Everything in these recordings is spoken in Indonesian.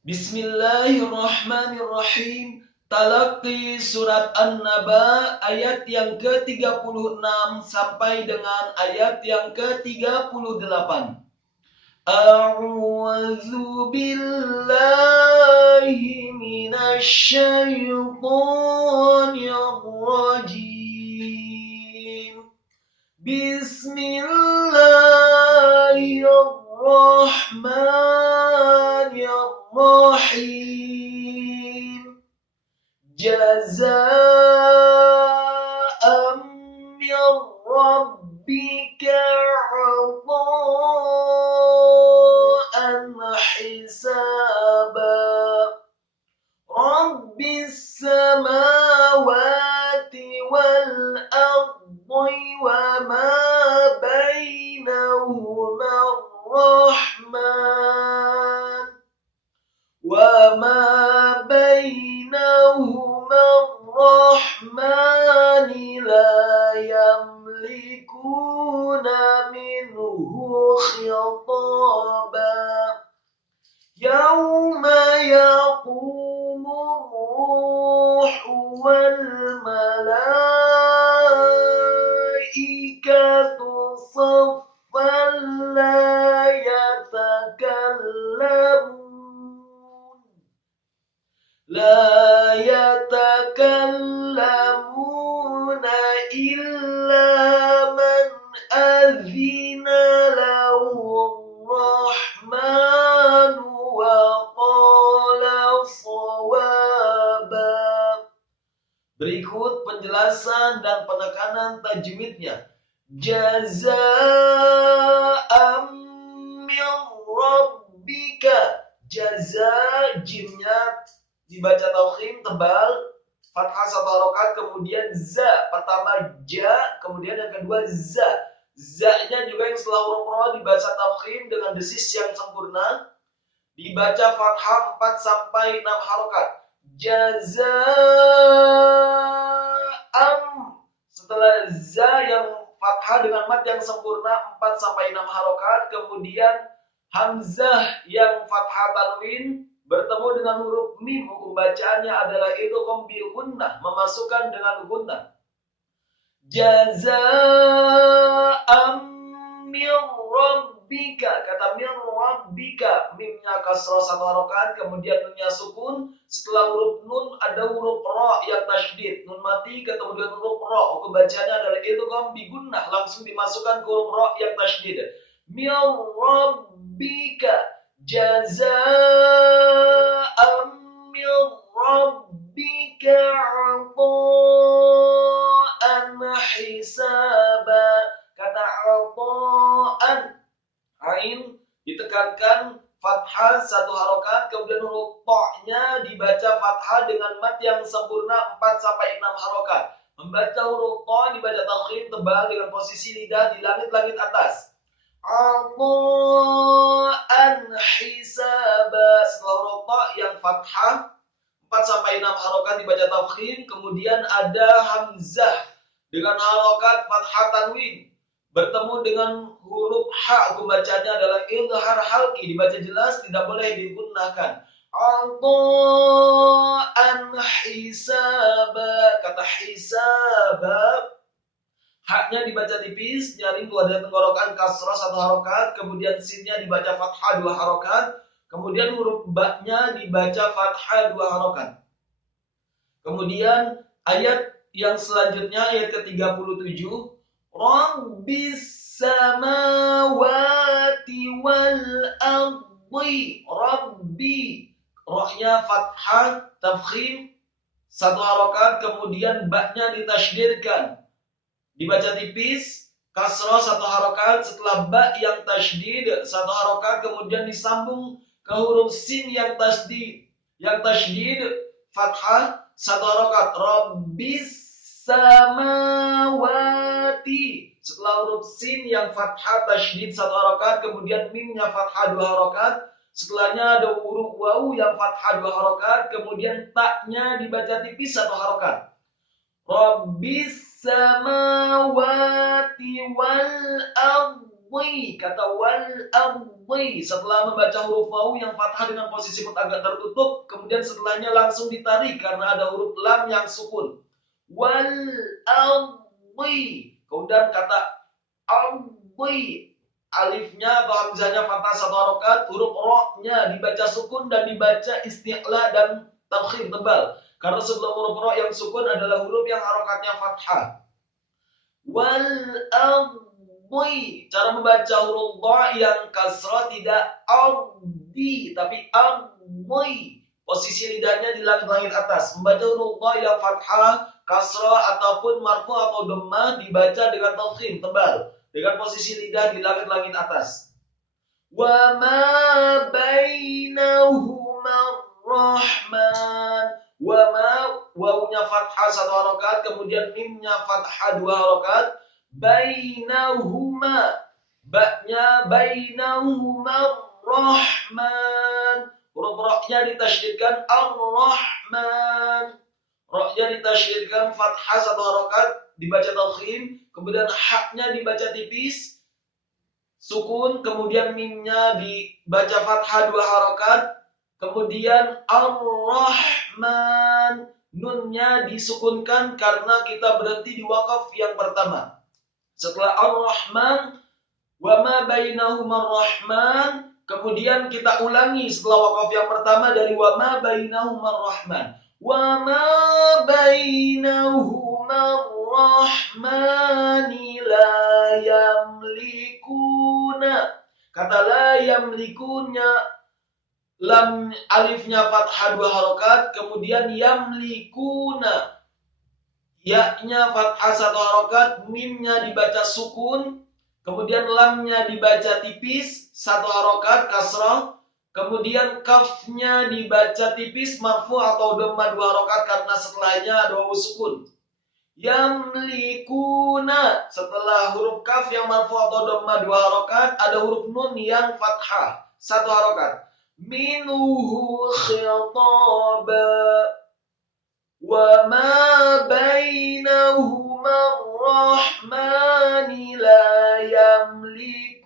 Bismillahirrahmanirrahim. Talaqi surat An-Naba ayat yang ke-36 sampai dengan ayat yang ke-38. A'udzu billahi minasy syaithanir rajim. Bismillahirrahmanirrahim. Jazaa'an min rabbika 'ata'an hisaba. Rabbis samawati wal ardi wa ma bainahuma ar-rahman wa ma bainahuma ar-rahmani la yamlikuna minhu khitaba. Yauma yaqumu ruhu wal malaikatu saffan la yatakallamuna illa man azina lahu ar-rahmanu wa qala shawaba. Berikut penjelasan dan penekanan tajwidnya. Jazaa'an min rabbika. Jaza, jimnya dibaca tafkhim tebal, fathah satu harokat, kemudian za, pertama ja, kemudian yang kedua za. Za-nya juga yang setelah huruf ro dibaca tafkhim dengan desis yang sempurna, dibaca fathah 4 sampai 6 harokat. Jazaa'an, setelah za yang fathah dengan mad yang sempurna 4 sampai 6 harokat, kemudian hamzah yang fathah tanwin bertemu dengan huruf mim, hukum bacaannya adalah idgham bi gunnah, memasukkan dengan gunnah. Jazaa'an min rabbika, kata min rabbika, mimnya kasrah satu harokat, kemudian nunnya sukun, setelah huruf nun ada huruf ra yang tasydid, nun mati ketemu dengan huruf ra, hukum bacaannya adalah idgham bi gunnah, langsung dimasukkan ke huruf ra yang tasydid. Min rabbika, jazaa'an min rabbika 'ata'an hisaba. Kata 'ata'an, ain ditekankan fathah satu harokat, kemudian huruf ta-nya dibaca fathah dengan mad yang sempurna 4 sampai 6 harokat. Membaca huruf ta dibaca tafkhim tebal dengan posisi lidah di langit-langit atas. Ata'an hisaba, setelah huruf ta yang fathah 4 sampai 6 harokat dibaca tafkhim, kemudian ada hamzah dengan harokat fathah tanwin bertemu dengan huruf ha, hukum bacanya adalah idhar halqi, dibaca jelas, tidak boleh digunakan. Ata'an hisaba, kata hisaba, haknya dibaca tipis, nyaring dua dari tenggorokan, kasrah satu harokat, kemudian sinnya dibaca fathah 2 harokat, kemudian huruf ba-nya dibaca fathah 2 harokat. Kemudian ayat yang selanjutnya, ayat ke-37, Rabbis samawati wal ardi. Rabbi, rohnya fathah tafkhim satu harokat, kemudian ba-nya ditasydidkan, dibaca tipis, kasroh satu harokat, setelah ba yang tasydid satu harokat, kemudian disambung ke huruf sin yang tasydid fathah satu harokat. Rabbis samawati, setelah huruf sin yang fathah tasydid satu harokat, kemudian mimnya fathah 2 harokat, setelahnya ada huruf waw yang fathah 2 harokat, kemudian taknya dibaca tipis satu harokat. Rabbis samawati wal ardi, kata wal ardi setelah membaca huruf wawu yang fathah dengan posisi mut agak tertutup, kemudian setelahnya langsung ditarik karena ada huruf lam yang sukun. Wal ardi. Kemudian kata ardi, alifnya atau hamzahnya fathah satu harokat, huruf ro-nya dibaca sukun dan dibaca isti'la dan tafkhim tebal. Karena sebelum huruf ro yang sukun adalah huruf yang harokatnya fathah. Wal ardi. Cara membaca huruf dha yang kasrah tidak ardi tapi ardi. Posisi lidahnya di langit-langit atas. Membaca huruf dha yang fathah, kasrah ataupun marfu atau dhammah dibaca dengan tafkhim tebal dengan posisi lidah di langit-langit atas. Wa ma bainahuma rahman. Wa ma, wawunya fathah satu harokat, kemudian mimnya fathah dua harokat. Bainahuma, baknya bainahuma rahman. Huruf rohnya ditasydidkan ar-rahman. Rohnya ditasydidkan fathah satu harokat, dibaca tafkhim, kemudian haknya dibaca tipis, sukun, kemudian mimnya dibaca fathah dua harokat, kemudian ar-rahman, nunnya disukunkan karena kita berhenti di wakaf yang pertama. Setelah ar-rahman, wa ma bainahuma rahman, kemudian kita ulangi setelah wakaf yang pertama dari wa ma bainahuma rahman. Wa ma bainahuma rahmani la yamlikuna. Kata la yamlikunya, lam alifnya fathah dua harokat, kemudian yamlikuna, ya-nya fathah satu harokat, mimnya dibaca sukun, kemudian lamnya dibaca tipis satu harokat kasrah, kemudian kafnya dibaca tipis marfu atau dhammah dua harokat karena setelahnya ada wawu sukun. Yamlikuna, setelah huruf kaf yang marfu atau dhammah dua harokat ada huruf nun yang fathah satu harokat. Minuhu khitaba. Wa ma bainahuma rahmani la yamlikuna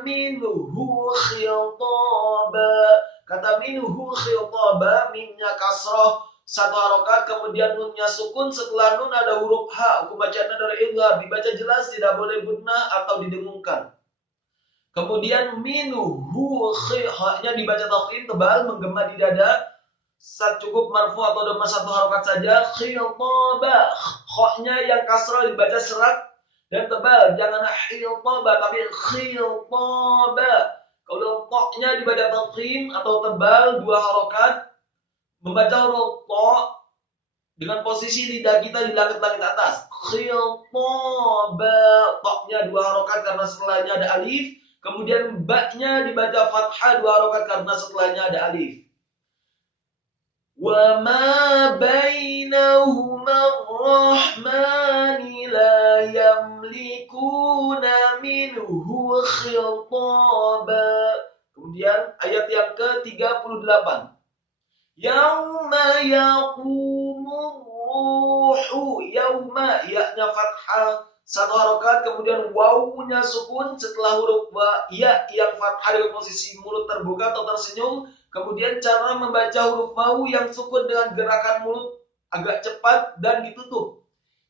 minhu khitaba. Kata minhu khitaba, mimnya kasrah satu harokat, kemudian nunnya sukun, setelah nun ada huruf ha, hukum bacaannya dari idgham, dibaca jelas, tidak boleh gunnah atau didengungkan. Kemudian minhu, ha-nya dibaca tafkhim tebal menggema di dada, cukup marfu atau dhammah satu harokat saja. Khitaba, ha-nya yang kasrah dibaca serak dan tebal, jangan khitaba tapi khitaba. Kalau ta-nya dibaca tafkhim atau tebal dua harokat, membaca huruf ta dengan posisi lidah kita di langit-langit atas. Khitaba, ta-nya dua harokat karena setelahnya ada alif, kemudian ba-nya dibaca fathah dua harokat karena setelahnya ada alif. Wa ma bainahuma rahmani la yamlikuna minhu khitaba. Kemudian ayat yang ke-38. Yauma yaqumu ruhu. Yauma, ya-nya fathah satu harokat, kemudian wawunya sukun setelah huruf ya yang fathah dengan posisi mulut terbuka atau tersenyum. Kemudian cara membaca huruf wawu yang sukun dengan gerakan mulut agak cepat dan ditutup.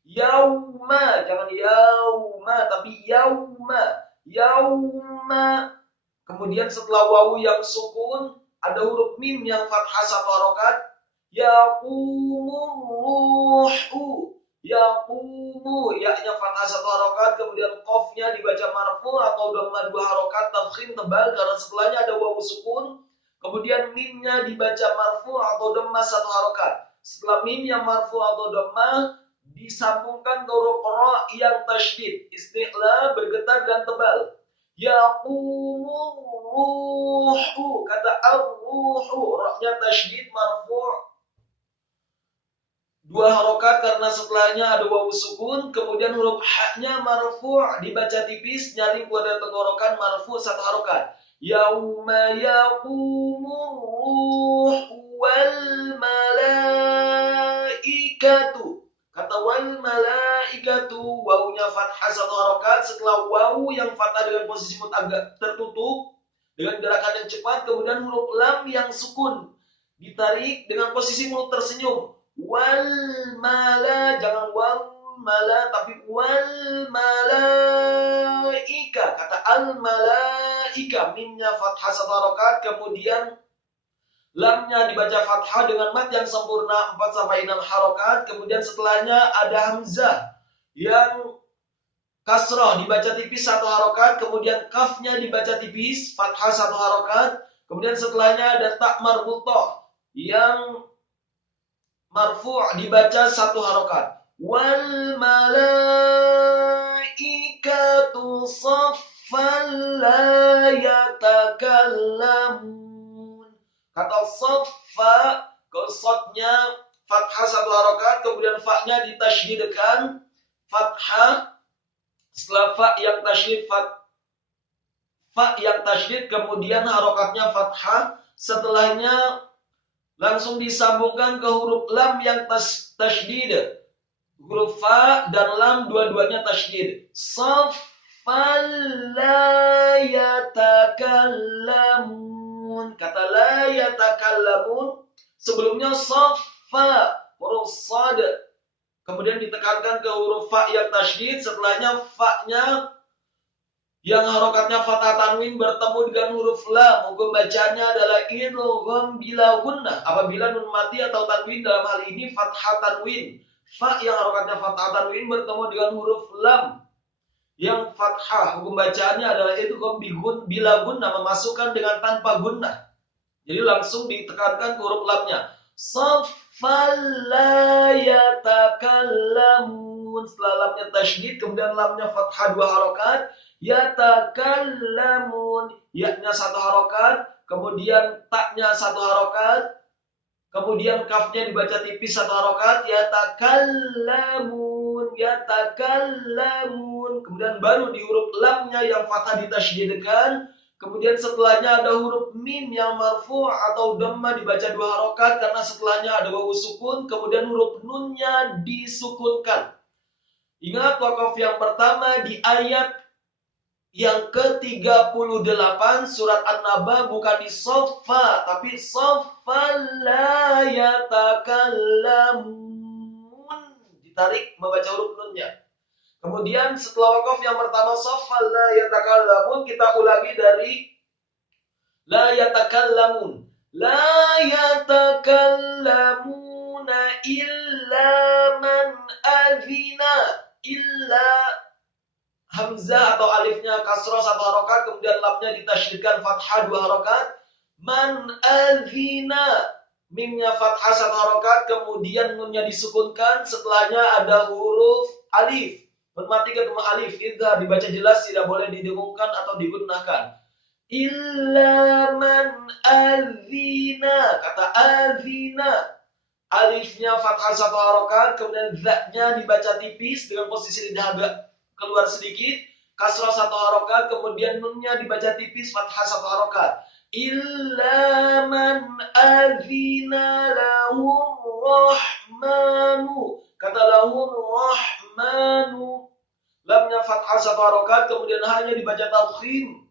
Yauma, jangan yauma tapi yauma. Yauma. Kemudian setelah wawu yang sukun ada huruf mim yang fathah satu harokat. Yaqumu ruhu. Yaqumu, ya-nya fathah satu harokat, kemudian qafnya dibaca marfu atau dhammah dua harokat tafkhim tebal karena setelahnya ada wawu sukun. Kemudian mimnya dibaca marfu atau dhammah satu harokat. Setelah mim yang marfu atau dhammah disambungkan ke huruf ra yang tasydid, isti'la bergetar dan tebal. Yaqumu ruhu, kata ar-ruhu, ra-nya tasydid marfu dua harokat karena setelahnya ada wawu sukun, kemudian huruf ha-nya marfu dibaca tipis nyaring pada tenggorokan marfu satu harokat. Yauma yaqumu ruhu wal malaikatu. Kata wal malaikatu, wawunya fathah satu harokat, harokat setelah wawu yang fathah dengan posisi mut agak tertutup dengan gerakan yang cepat, kemudian huruf lam yang sukun ditarik dengan posisi mulut tersenyum. Wal mala, jangan wal mala tapi wal malaika. Kata al malaika, mimnya fathah 1 harokat, kemudian lamnya dibaca fathah dengan mat yang sempurna 4-6 harokat, kemudian setelahnya ada hamzah yang kasroh dibaca tipis 1 harokat, kemudian kafnya dibaca tipis fathah 1 harokat, kemudian setelahnya ada tak marbutoh yang marfu' dibaca 1 harokat. Wal malaikatu saffan la yatakallamun. Kata saffa, sodnya fathah 1 harokat, kemudian fa-nya ditasydidkan fathah. Setelah fa yang tasydid, kemudian harokatnya fathah. Setelahnya langsung disambungkan ke huruf lam yang tasydid. Huruf fa dan lam dua-duanya tasydid. Saffan la yatakallamun. Kata la yatakallamun sebelumnya saffa, huruf sad, kemudian ditekankan ke huruf fa yang tasydid, setelahnya fa-nya yang harokatnya fathah tanwin bertemu dengan huruf lam. Hukum bacaannya adalah idgham bila gunnah. Apabila nun mati atau tanwin, dalam hal ini fathah tanwin. Fa yang harokatnya fathah tanwin bertemu dengan huruf lam yang fathah. Hukum bacaannya adalah idgham bila gunnah, memasukkan dengan tanpa gunnah. Jadi langsung ditekankan ke huruf lamnya. Saffan la yatakallamun. Setelah lamnya tasydid, kemudian lamnya fathah 2 harokat. Yatakallamun, ya-nya 1 harokat, kemudian taknya 1 harokat, kemudian kafnya dibaca tipis 1 harokat. Yatakallamun, kemudian baru di huruf lamnya yang fathah ditasydidkan. Kemudian setelahnya ada huruf mim yang marfu' atau dhamma dibaca 2 harokat karena setelahnya ada wawu sukun, kemudian huruf nunnya disukunkan. Ingat wakaf yang pertama di ayat yang ke-38 surat An-Naba bukan di soffa, tapi soffan la yatakallamun. Ditarik membaca huruf nunnya. Kemudian setelah wakaf yang pertama soffan la yatakallamun, kita ulangi dari la yatakallamun. La yatakallamuna illa man azina. Illa hamzah atau alifnya kasroh 1 harokat, kemudian lamnya ditasydidkan fathah 2 harokat. Man azina, mimnya fathah 1 harokat, kemudian nunnya disukunkan, setelahnya ada huruf alif. Nun mati ketemu alif, idza dibaca jelas, tidak boleh didengungkan atau digunakan. Illa man azina, kata azina, alifnya fathah 1 harokat, kemudian za-nya dibaca tipis dengan posisi lidah agak keluar sedikit, kasrah 1 harokat, kemudian nunnya dibaca tipis, fathah 1 harokat. Illa man azina lahum rahmanu. Kata lahum rahmanu, lamnya fathah 1 harokat, kemudian hanya dibaca tafkhim.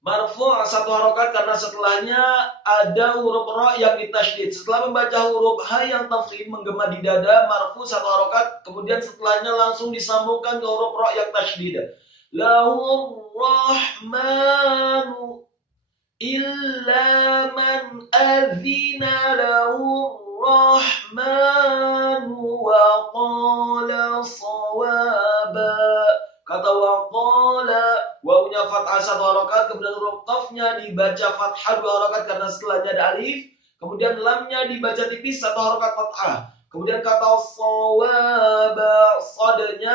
Marfu' 1 harokat karena setelahnya ada huruf ra yang ditasydid. Setelah membaca huruf ha yang tafkhim menggema di dada, marfu' 1 harokat, kemudian setelahnya langsung disambungkan ke huruf ra yang tasydid. Lahum rahmanu illa man azina lahum rahmanu wa qala sawaba. Kata wa qala, wawunya fathah 1 harokat, kemudian huruf qafnya dibaca fathah 2 harokat karena setelahnya ada alif, kemudian lamnya dibaca tipis 1 harokat fathah. Kemudian kata shawaba, sadnya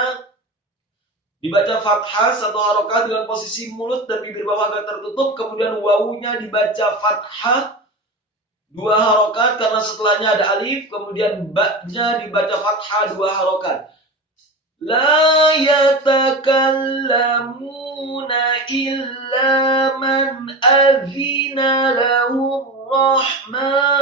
dibaca fathah 1 harokat dengan posisi mulut dan bibir bawah agak tertutup, kemudian wawunya dibaca fathah 2 harokat karena setelahnya ada alif, kemudian ba-nya dibaca fathah 2 harokat. La yatakallamuna illa man azina lahum rahman